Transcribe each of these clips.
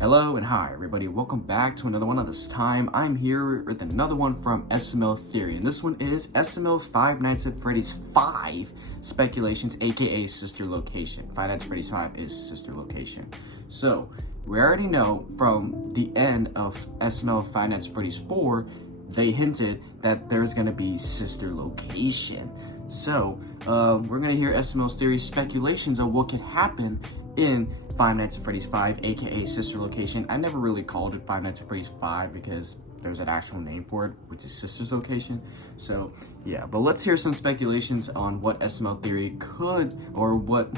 Hello and hi everybody, welcome back to another one. Of this time I'm here with another one from SML Theory, and this one is SML Five Nights at Freddy's 5 Speculations, aka Sister Location. Five Nights at Freddy's 5 is Sister Location. So we already know from the end of SML Five Nights at Freddy's 4, they hinted that there's gonna be Sister Location. So we're gonna hear SML's Theory speculations of what could happen in Five Nights at Freddy's 5, aka Sister Location. I never really called it Five Nights at Freddy's 5 because there's an actual name for it, which is Sister's Location. So yeah, but let's hear some speculations on what SML Theory could, or what,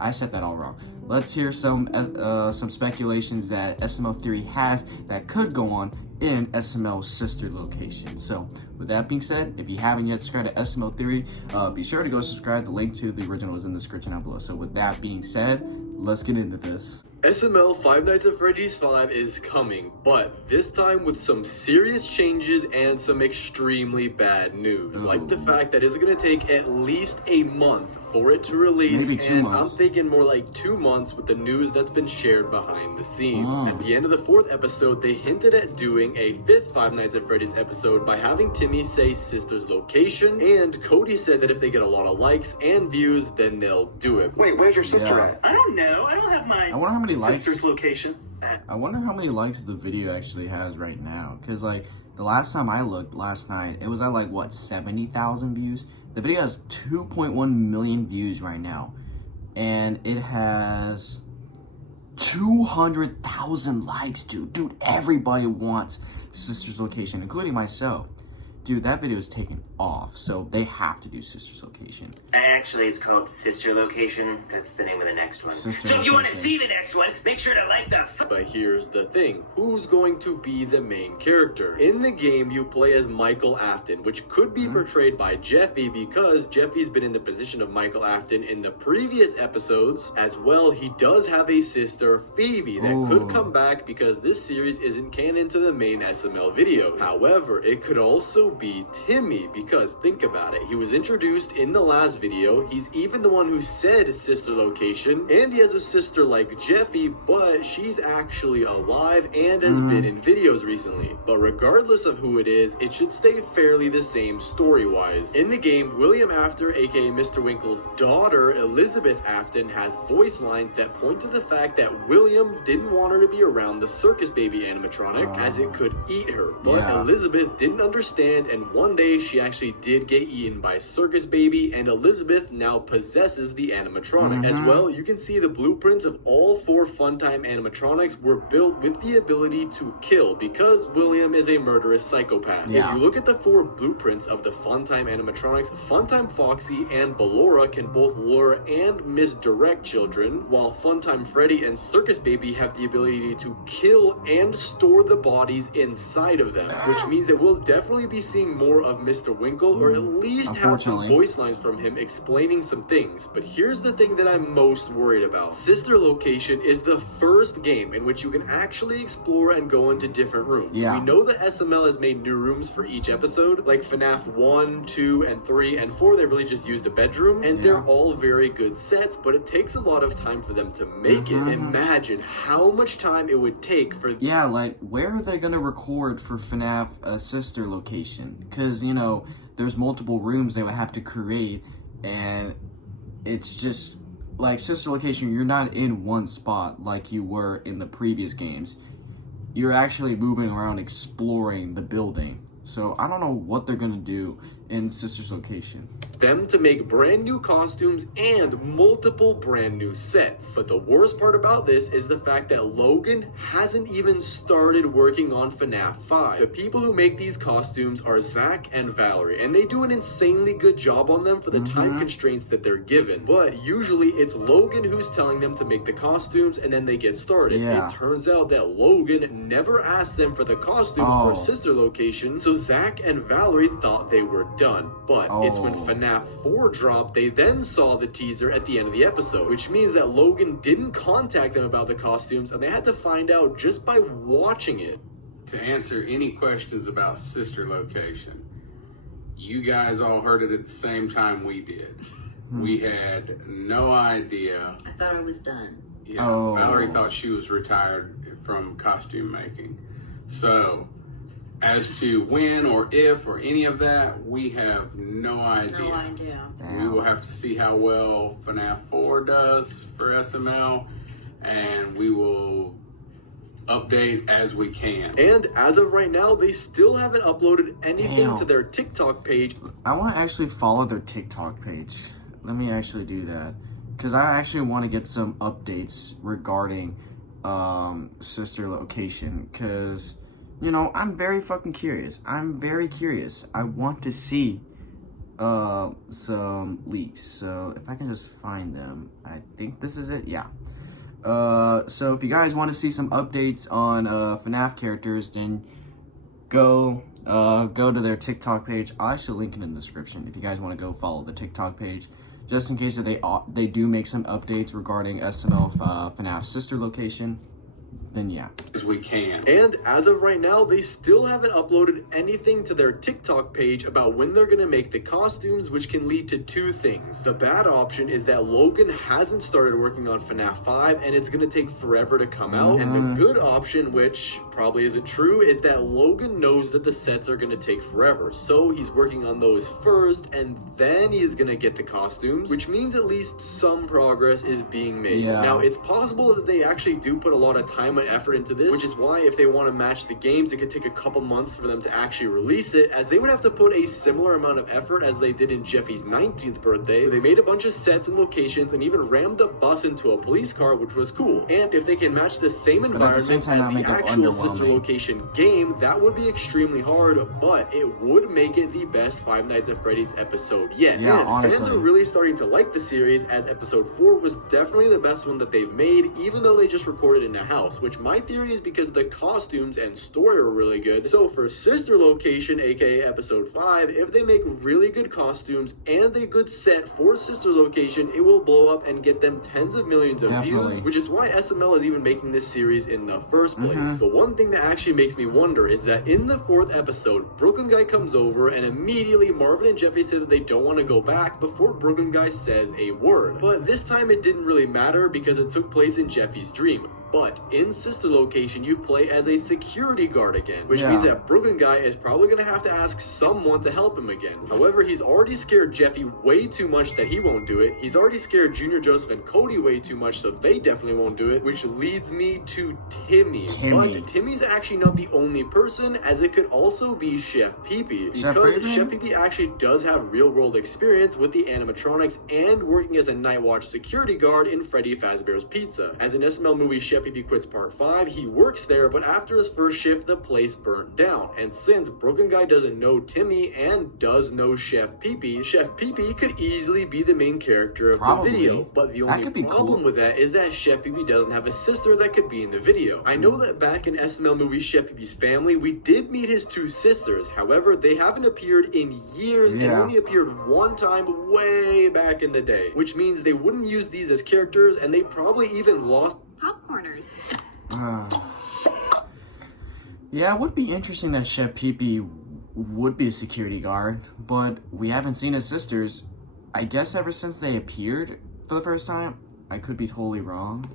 I said that all wrong. Let's hear some speculations that SML Theory has that could go on in SML's Sister Location. So with that being said, if you haven't yet subscribed to SML Theory, be sure to go subscribe. The link to the original is in the description down below. So with that being said, let's get into this. SML Five Nights at Freddy's 5 is coming, but this time with some serious changes and some extremely bad news. Like the fact that it's going to take at least a month for it to release, maybe 2 months. I'm thinking more like 2 months with the news that's been shared behind the scenes. At the end of the 4th episode, they hinted at doing a 5th Five Nights at Freddy's episode by having Timmy say Sister's Location, and Cody said that if they get a lot of likes and views, then they'll do it. Wait, where's your sister at? I don't know. I don't have my I wonder how many likes. sister's location. I wonder how many likes the video actually has right now. Because, like, the last time I looked last night, it was at, like, what, 70,000 views? The video has 2.1 million views right now. And it has 200,000 likes, dude. Dude, everybody wants Sister's Location, including myself. Dude, that video is taken off, so they have to do Sister's Location. Actually, it's called Sister Location. That's the name of the next one. So if you want to see the next one, make sure to like the... But here's the thing, who's going to be the main character? In the game, you play as Michael Afton, which could be portrayed by Jeffy, because Jeffy's been in the position of Michael Afton in the previous episodes. As well, he does have a sister, Phoebe, that could come back because this series isn't canon to the main SML video. However, it could also be Timmy, because think about it, he was introduced in the last video, he's even the one who said Sister Location, and he has a sister like Jeffy, but she's actually alive and has been in videos recently. But regardless of who it is, it should stay fairly the same story-wise. In the game, William Afton, aka Mr. Winkle's daughter, Elizabeth Afton, has voice lines that point to the fact that William didn't want her to be around the circus baby animatronic as it could eat her, but Elizabeth didn't understand, and one day she actually did get eaten by Circus Baby, and Elizabeth now possesses the animatronic. As well, you can see the blueprints of all 4 Funtime animatronics were built with the ability to kill, because William is a murderous psychopath. If you look at the 4 blueprints of the Funtime animatronics, Funtime Foxy and Ballora can both lure and misdirect children, while Funtime Freddy and Circus Baby have the ability to kill and store the bodies inside of them, which means that we'll definitely be seeing more of Mr. Winkle, or at least have some voice lines from him explaining some things. But here's the thing that I'm most worried about. Sister Location is the first game in which you can actually explore and go into different rooms. We know that SML has made new rooms for each episode, like FNAF 1, 2, and 3, and 4, they really just used a bedroom, and they're all very good sets, but it takes a lot of time for them to make it. Imagine how much time it would take for... Yeah, like, where are they gonna record for FNAF Sister Location? Because, you know, there's multiple rooms they would have to create, and it's just like Sister Location, you're not in one spot like you were in the previous games. You're actually moving around exploring the building. So I don't know what they're gonna do in Sister's Location. Them to make brand new costumes and multiple brand new sets. But the worst part about this is the fact that Logan hasn't even started working on FNAF 5. The people who make these costumes are Zach and Valerie, and they do an insanely good job on them for the time constraints that they're given. But usually it's Logan who's telling them to make the costumes, and then they get started. It turns out that Logan never asked them for the costumes for Sister Location, so Zach and Valerie thought they were done. But it's when FNAF 4 dropped, they then saw the teaser at the end of the episode, which means that Logan didn't contact them about the costumes, and they had to find out just by watching it. To answer any questions about Sister Location, you guys all heard it at the same time we did. We had no idea. I thought I was done. Yeah, Oh. Valerie thought she was retired from costume making. So, as to when or if or any of that, we have no idea. No idea. We will have to see how well FNAF 4 does for SML, and we will update as we can. And as of right now, they still haven't uploaded anything Damn. to their TikTok page. I want to actually follow their TikTok page. Let me actually do that. Because I actually want to get some updates regarding sister location. Because, you know, I'm very fucking curious. I'm very curious. I want to see some leaks. So if I can just find them. I think this is it. Yeah. So if you guys want to see some updates on FNAF characters, then go to their TikTok page. I'll actually link it in the description if you guys want to go follow the TikTok page, just in case that they do make some updates regarding SML FNAF sister location. Then yeah. As we can. And as of right now, they still haven't uploaded anything to their TikTok page about when they're gonna make the costumes, which can lead to two things. The bad option is that Logan hasn't started working on FNAF 5 and it's gonna take forever to come out. And the good option, which probably isn't true, is that Logan knows that the sets are gonna take forever. So he's working on those first and then he's gonna get the costumes, which means at least some progress is being made. Yeah. Now, it's possible that they actually do put a lot of time and effort into this, which is why if they want to match the games, it could take a couple months for them to actually release it, as they would have to put a similar amount of effort as they did in Jeffy's 19th birthday. They made a bunch of sets and locations and even rammed a bus into a police car, which was cool. And if they can match the same environment same time, as not the make it actual sister underwhelming. location game, that would be extremely hard, but it would make it the best Five Nights at Freddy's episode yet. Yeah, and honestly. fans are really starting to like the series, as episode 4 was definitely the best one that they've made, even though they just recorded in a house, which my theory is because the costumes and story are really good. So for sister location, aka episode 5, if they make really good costumes and a good set for sister location, it will blow up and get them tens of millions of Definitely. views, which is why SML is even making this series in the first place. The one thing that actually makes me wonder is that in the 4th episode, Brooklyn Guy comes over and immediately Marvin and Jeffy say that they don't want to go back before Brooklyn Guy says a word. But this time it didn't really matter because it took place in Jeffy's dream. But in sister location, you play as a security guard again, which means that Brooklyn Guy is probably going to have to ask someone to help him again. However, he's already scared Jeffy way too much that he won't do it. He's already scared Junior, Joseph, and Cody way too much, so they definitely won't do it, which leads me to Timmy. But Timmy's actually not the only person, as it could also be Chef Pee-Pee, because Chef Pee-Pee actually does have real-world experience with the animatronics and working as a night watch security guard in Freddy Fazbear's Pizza. As in SML movie Chef Pee-Pee Quits Part 5, he works there, but after his first shift, the place burnt down. And since Brooklyn Guy doesn't know Timmy and does know Chef Pee-Pee, Chef Pee-Pee could easily be the main character of the video. But the only problem with that is that Chef Pee-Pee doesn't have a sister that could be in the video. I know that back in SML movie Chef Pee-Pee's Family, we did meet his two sisters. However, they haven't appeared in years and only appeared one time way back in the day, which means they wouldn't use these as characters, and they probably even lost Popcorners. Yeah, it would be interesting that Chef Pee-Pee would be a security guard, but we haven't seen his sisters, I guess, ever since they appeared for the first time. I could be totally wrong.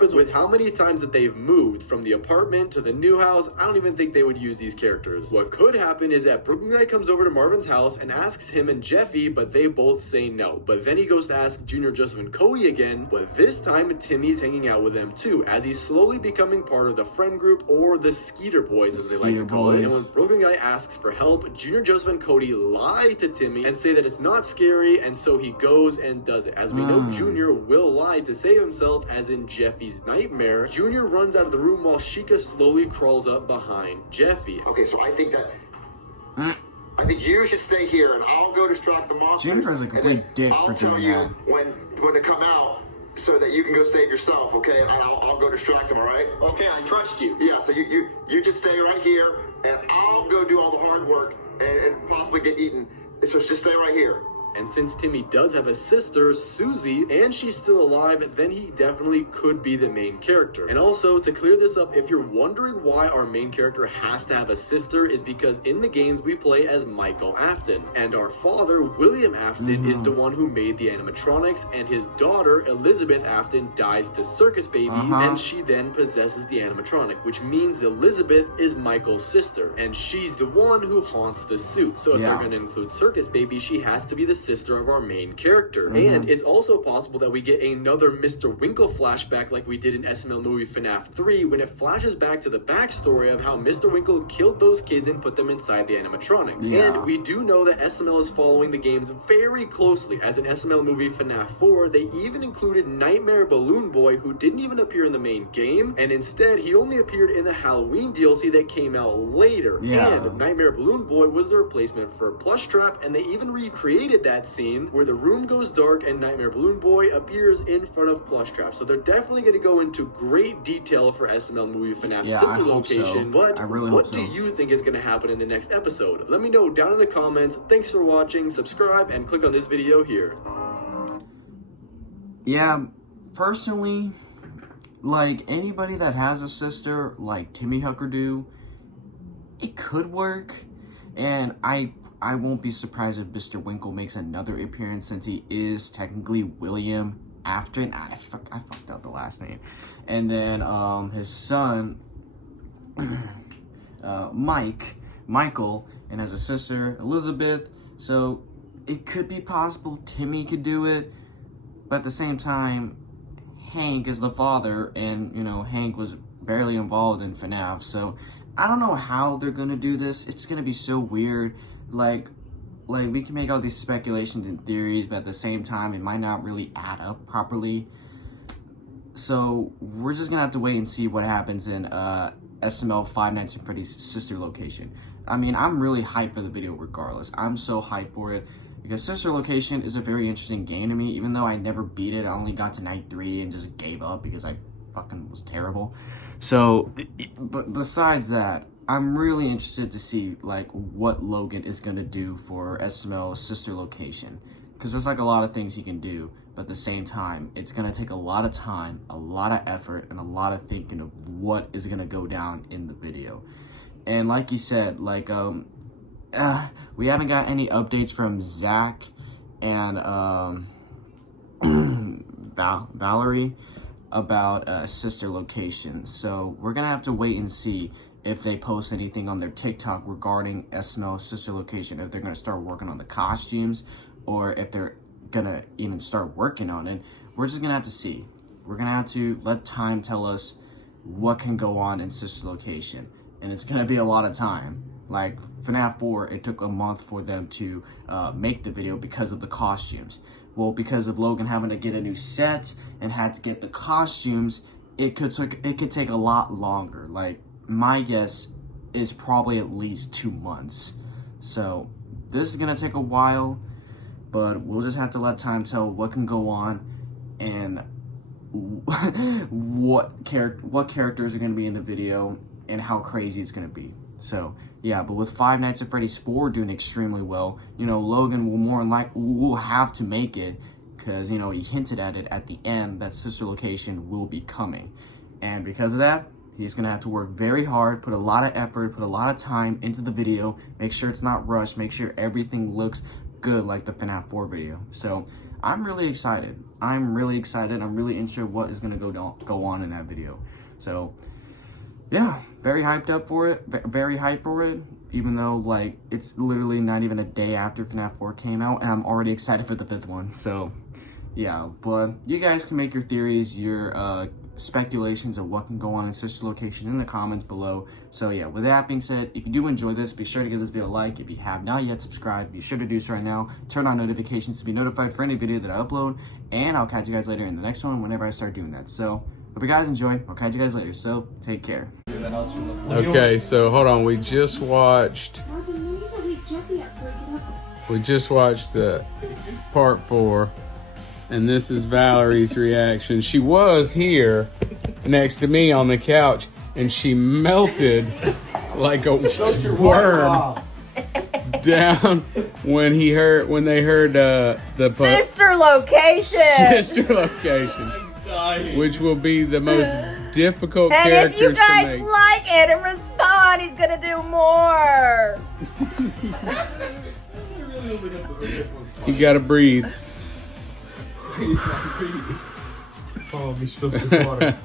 with how many times that they've moved from the apartment to the new house. I don't even think they would use these characters. What could happen is that Brooklyn Guy comes over to Marvin's house and asks him and Jeffy, but they both say no. But then he goes to ask Junior, Joseph, and Cody again, but this time Timmy's hanging out with them too, as he's slowly becoming part of the friend group, or the Skeeter Boys as they like to call it. And when Brooklyn Guy asks for help, Junior, Joseph, and Cody lie to Timmy and say that it's not scary, and so he goes and does it. As we know, Junior will lie to save himself, as in Jeffy's nightmare. Junior runs out of the room while Sheikah slowly crawls up behind Jeffy. Okay, so I think that I think you should stay here, and I'll go distract the monster. Junior is a complete dick for doing that. I'll tell you when to come out, so that you can go save yourself. Okay, and I'll go distract him. All right? Okay, I trust you. Yeah. So you just stay right here, and I'll go do all the hard work and possibly get eaten. So just stay right here. And since Timmy does have a sister, Susie, and she's still alive, then he definitely could be the main character. And also, to clear this up, if you're wondering why our main character has to have a sister, is because in the games we play as Michael Afton, and our father, William Afton, is the one who made the animatronics, and his daughter, Elizabeth Afton, dies to Circus Baby, and she then possesses the animatronic, which means Elizabeth is Michael's sister, and she's the one who haunts the suit. So if they're going to include Circus Baby, she has to be the sister of our main character. And it's also possible that we get another Mr. Winkle flashback like we did in SML movie FNAF 3, when it flashes back to the backstory of how Mr. Winkle killed those kids and put them inside the animatronics. And we do know that SML is following the games very closely, as in SML movie FNAF 4, they even included Nightmare Balloon Boy, who didn't even appear in the main game, and instead he only appeared in the Halloween DLC that came out later. And Nightmare Balloon Boy was the replacement for Plush Trap, and they even recreated that scene where the room goes dark and Nightmare Balloon Boy appears in front of Plush Trap. So they're definitely going to go into great detail for SML movie FNAF's sister location. But what do you think is going to happen in the next episode? Let me know down in the comments. Thanks for watching, subscribe, and click on this video here. Yeah, personally, like, anybody that has a sister, like Timmy Huckerdoo, it could work. And I won't be surprised if Mr. Winkle makes another appearance, since he is technically William Afton. I fucked up the last name. And then his son, Michael, and has a sister, Elizabeth. So it could be possible Timmy could do it. But at the same time, Hank is the father, and, you know, Hank was barely involved in FNAF. So I don't know how they're gonna do this. It's gonna be so weird. Like we can make all these speculations and theories, but at the same time, it might not really add up properly. So we're just gonna have to wait and see what happens in SML Five Nights at Freddy's sister location. I mean, I'm really hyped for the video regardless. I'm so hyped for it, because sister location is a very interesting game to me. Even though I never beat it, I only got to night 3 and just gave up because I fucking was terrible. So, but besides that, I'm really interested to see, like, what Logan is going to do for SML's sister location. Because there's, like, a lot of things he can do. But at the same time, it's going to take a lot of time, a lot of effort, and a lot of thinking of what is going to go down in the video. And like you said, like, we haven't got any updates from Zach and Valerie about sister location. So we're gonna have to wait and see if they post anything on their TikTok regarding SML sister location, if they're gonna start working on the costumes, or if they're gonna even start working on it. We're just gonna have to see. We're gonna have to let time tell us what can go on in sister location, and it's gonna be a lot of time. Like FNAF 4, it took a month for them to make the video because of the costumes. Well, because of Logan having to get a new set and had to get the costumes, it could take a lot longer. Like, my guess is probably at least 2 months. So this is gonna take a while, but we'll just have to let time tell what can go on and what characters are gonna be in the video and how crazy it's gonna be. So yeah, but with Five Nights at Freddy's 4 doing extremely well, you know, Logan will have to make it, because, you know, he hinted at it at the end that sister location will be coming. And because of that, he's gonna have to work very hard, put a lot of effort, put a lot of time into the video, make sure it's not rushed, make sure everything looks good like the FNAF 4 video. So I'm really excited. I'm really interested what is gonna go on in that video. So yeah, very hyped up for it, very hyped for it, even though, like, it's literally not even a day after FNAF 4 came out, and I'm already excited for the 5th one. So yeah, but you guys can make your theories, your speculations of what can go on in sister location in the comments below. So yeah, with that being said, if you do enjoy this, be sure to give this video a like. If you have not yet subscribed, be sure to do so right now. Turn on notifications to be notified for any video that I upload, and I'll catch you guys later in the next one whenever I start doing that. So hope you guys enjoy. I'll catch you guys later. So take care. Okay, so hold on. We just watched the part 4, and this is Valerie's reaction. She was here next to me on the couch, and she melted like a worm. down when they heard the Sister location. sister location, which will be the most difficult And characters if you to guys make. like it and respond, he's gonna do more. You gotta breathe. Follow me, spill some water.